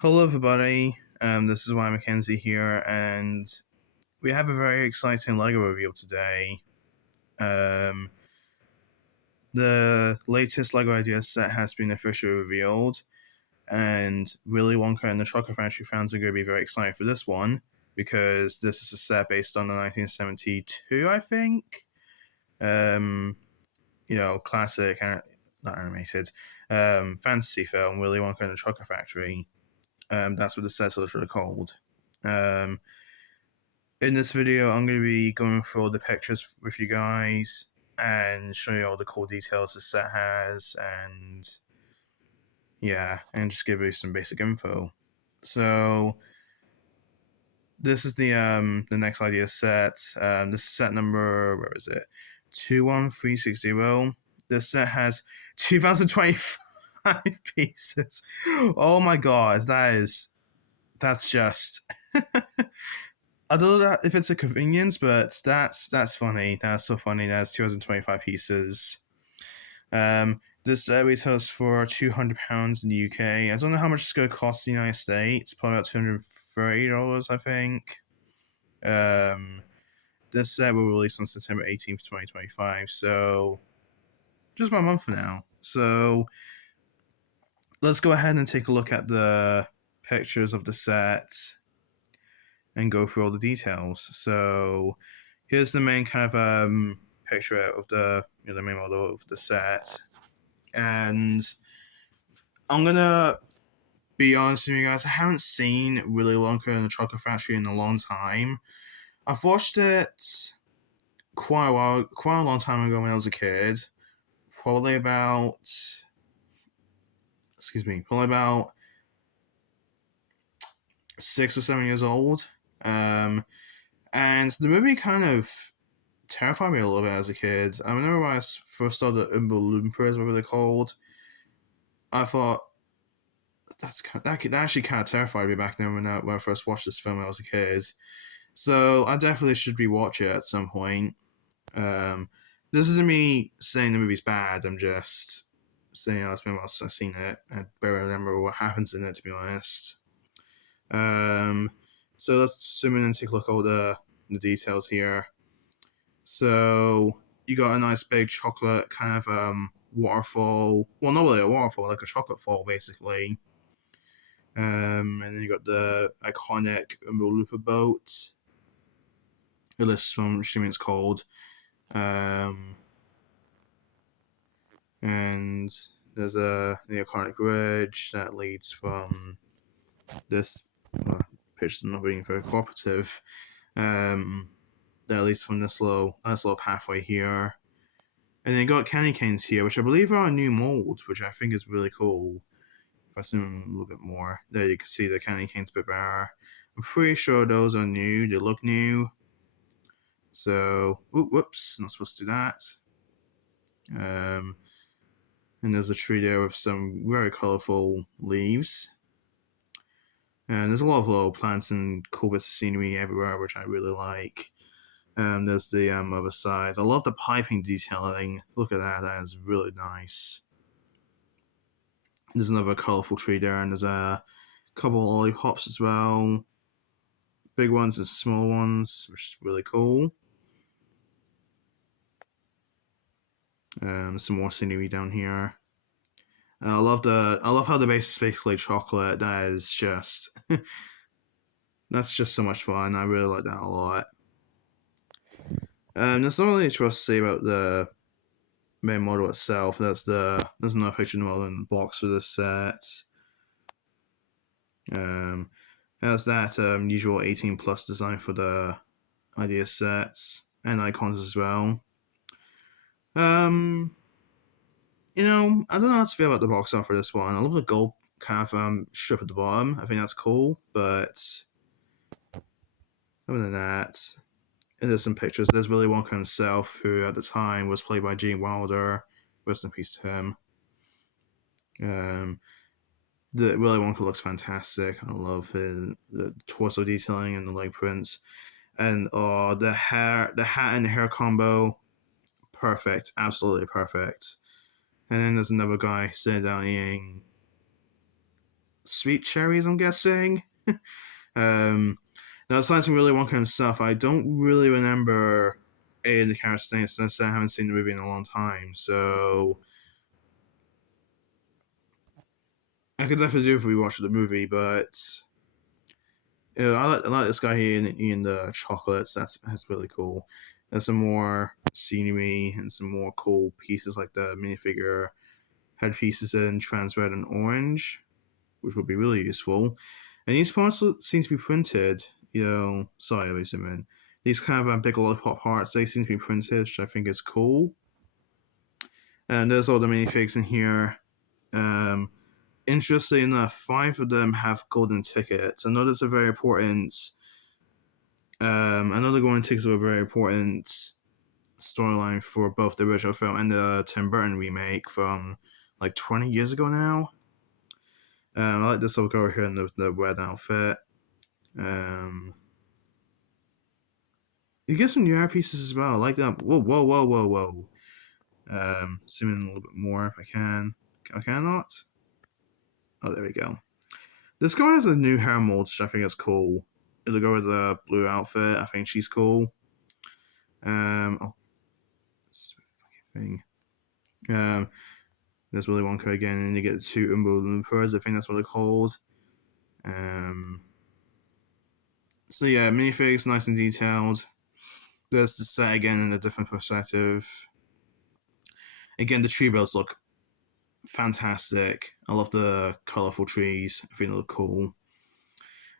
Hello, everybody. This is Ryan Mackenzie here, and we have a very exciting LEGO reveal today. Um, the latest LEGO idea set has been officially revealed, and Willy Wonka and the Chocolate Factory fans are going to be very excited for this one because this is a set based on the 1972, I think. Um, classic, not animated, fantasy film Willy Wonka and the Chocolate Factory. That's what the set's literally called. Um, in this video, I'm going to be going through all the pictures with you guys and showing you all the cool details the set has, and yeah, and just give you some basic info. So this is the next idea set. This is set number, where is it? 21360. This set has 2025 pieces. Oh my god, that's just I don't know if it's a convenience, but that's funny. That's so funny. That's 225 pieces. This retails for £200 in the UK. I don't know how much it's going to cost in the United States. Probably about $230, I think. This set will release on September 18th, 2025. So just about a month from now. So let's go ahead and take a look at the pictures of the set and go through all the details. So here's the main kind of picture of the main model of the set, and I'm gonna be honest with you guys. I haven't seen Willy Wonka and the Chocolate Factory in a long time. I've watched it quite a long time ago when I was a kid. Probably about, probably about 6 or 7 years old. And the movie kind of terrified me a little bit as a kid. I remember when I first saw the Oompa Loompas, whatever they're called. I thought that actually kind of terrified me back then when I first watched this film when I was a kid. So I definitely should rewatch it at some point. This isn't me saying the movie's bad. I'm just saying it's been a while since I've seen it. I barely remember what happens in it, to be honest. So let's zoom in and take a look at all the details here. So you got a nice big chocolate kind of waterfall. Well, not really a waterfall, like a chocolate fall, basically. And then you got the iconic Umbo boat. The list from assuming it's called. And there's the iconic bridge that leads from this. Picture's not being very cooperative. That leads from this little pathway here. And then you got candy canes here, which I believe are a new mold, which I think is really cool. If I zoom in a little bit more, there you can see the candy canes bit better. I'm pretty sure those are new. They look new. So, whoops, not supposed to do that. And there's a tree there with some very colorful leaves. And there's a lot of little plants and cool bits of scenery everywhere, which I really like. There's the other side. I love the piping detailing. Look at that. That is really nice. There's another colorful tree there, and there's a couple of lollipops as well. Big ones and small ones, which is really cool. Some more scenery down here. I love how the base is basically chocolate. That is just that's just so much fun. I really like that a lot. There's not really much to say about the main model itself. There's another picture of the model in the box for this set. Has that usual 18 plus design for the idea sets and icons as well. I don't know how to feel about the box art for this one. I love the gold kind of strip at the bottom. I think that's cool, but other than that, there's some pictures. There's Willy Wonka himself, who at the time was played by Gene Wilder. Rest in peace to him. The Willy Wonka looks fantastic. I love the torso detailing and the leg prints, and the hat and the hair combo, perfect, absolutely perfect. And then there's another guy sitting down eating sweet cherries, I'm guessing. um, Now, aside from Willy Wonka himself, I don't really remember any of the characters' names since I haven't seen the movie in a long time. So I could definitely do if we watch the movie, but I like this guy here in the chocolates. That's really cool. There's some more scenery and some more cool pieces like the minifigure headpieces in trans red and orange, which would be really useful. And these parts seem to be printed. Sorry, let me zoom in. These kind of big lollipop hearts, they seem to be printed, which I think is cool. And there's all the minifigs in here. Um, Interestingly enough, 5 of them have golden tickets. I know that's a very important. I know the golden tickets are a very important storyline for both the original film and the Tim Burton remake from like 20 years ago now. I like this little girl here in the red outfit. You get some new art pieces as well. I like that. Whoa, whoa, whoa, whoa, whoa. Zoom in a little bit more if I can. I cannot. Oh, there we go. This girl has a new hair mold, which I think is cool. The girl with the blue outfit, I think she's cool. Stupid fucking thing. There's Willy Wonka again, and you get the 2 Oompa Loompas. I think that's what they're called. So yeah, minifigs, nice and detailed. There's the set again in a different perspective. Again, the tree bells look fantastic. I love the colorful trees. I think they look cool.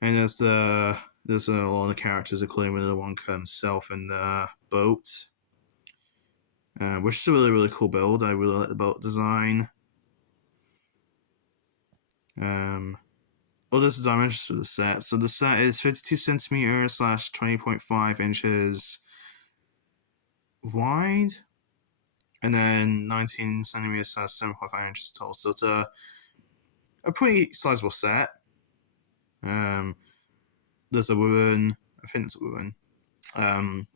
And there's a lot of the characters, including Willy Wonka himself in the boat, which is a really, really cool build. I really like the boat design. There's the dimensions for the set. So the set is 52 centimeters / 20.5 inches wide, and then 19 centimeters / 7.5 inches tall. So it's a pretty sizable set. There's a woman, I think it's a woman,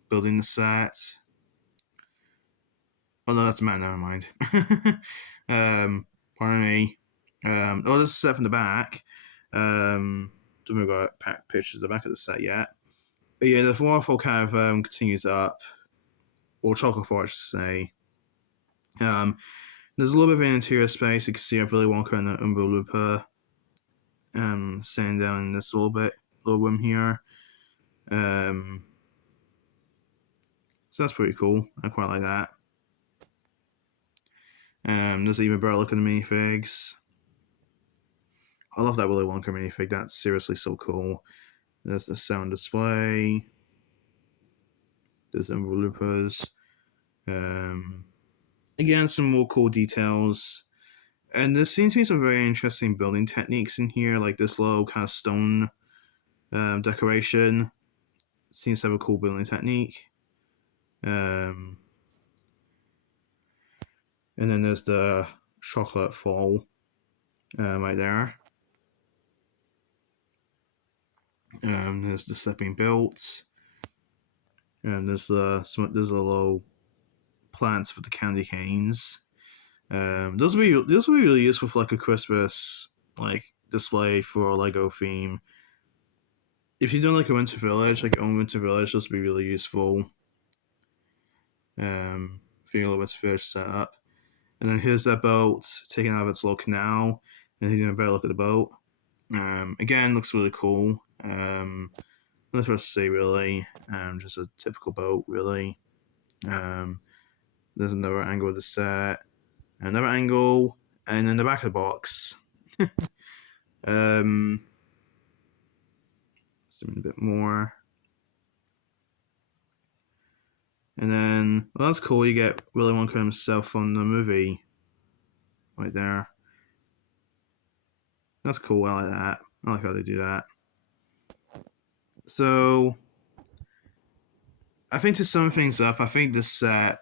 building the set. Oh no, that's a man, never mind. Pardon me. There's a set from the back. Don't think we've got pictures of the back of the set yet. But yeah, the waterfall kind of continues up, or chocolate fort, I should say. There's a little bit of an interior space. You can see Willy Wonka and the Oompa Loompa sitting down in this little room here. So that's pretty cool. I quite like that. There's even better looking minifigs. I love that Willy Wonka minifig. That's seriously so cool. There's the sound display. There's Oompa Loompas. Again, some more cool details. And there seems to be some very interesting building techniques in here, like this little kind of stone decoration. It seems to have a cool building technique. And then there's the chocolate fall right there. There's the set being built. And there's the little plants for the candy canes. Those will be really useful for like a Christmas display for a Lego theme. If you're doing like a winter village, like your own winter village, those would be really useful. For your little winter village setup. And then here's that boat taken out of its little canal, and he's gonna better look at the boat. Again, looks really cool. Nothing else to say really. Just a typical boat, really. There's another angle of the set, another angle, and then the back of the box. Zoom in a bit more. And then, well, that's cool. You get Willy Wonka himself from the movie right there. That's cool. I like that. I like how they do that. So, I think to sum things up, I think this set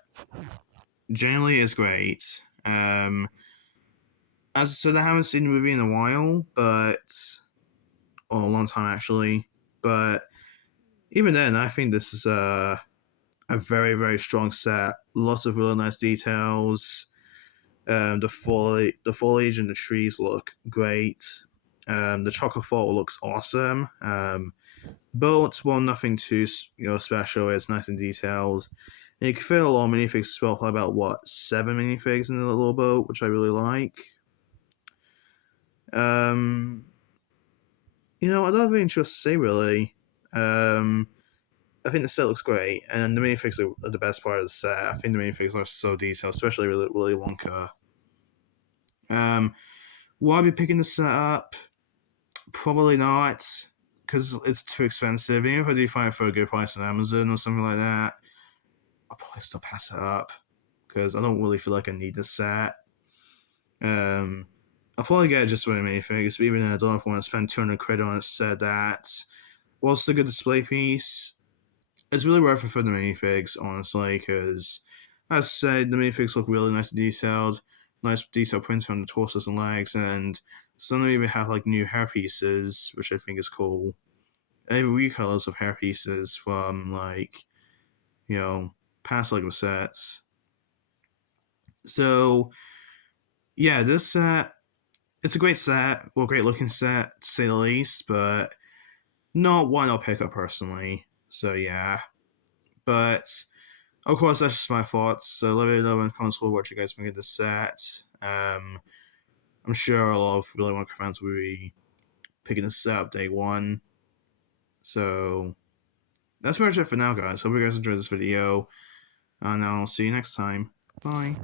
generally is great. As I said, I haven't seen the movie in a while, or a long time actually. But even then, I think this is a very, very strong set. Lots of really nice details. The foliage and the trees look great. The chocolate fort looks awesome. But well, nothing too special. It's nice and detailed. And you can fit a lot of minifigs as well. Probably about what 7 minifigs in the little boat, which I really like. Um, I don't have anything to say really. Um, I think the set looks great, and the minifigs are the best part of the set. I think the minifigs are so detailed, especially Willy Wonka. Will I be picking the set up? Probably not, because it's too expensive. Even if I do find it for a good price on Amazon or something like that, I'll probably still pass it up because I don't really feel like I need this set. I'll probably get it just for the minifigs, but even then, I don't know if I want to spend 200 credit on a set that, while it's a good display piece, it's really worth it for the minifigs, honestly, because, as I said, the minifigs look really nice and detailed, nice detailed prints on the torsos and legs, and some of them even have like new hair pieces, which I think is cool. And even recolors of hair pieces from like, past Lego sets. So yeah, this set, it's a great set, well, great looking set to say the least, but not one I'll pick up personally. So yeah, but of course that's just my thoughts. So let me know in the comments below what you guys think of this set. I'm sure a lot of Willy Wonka fans will be picking this set up day one. So that's pretty much it for now, guys. Hope you guys enjoyed this video, and I'll see you next time. Bye.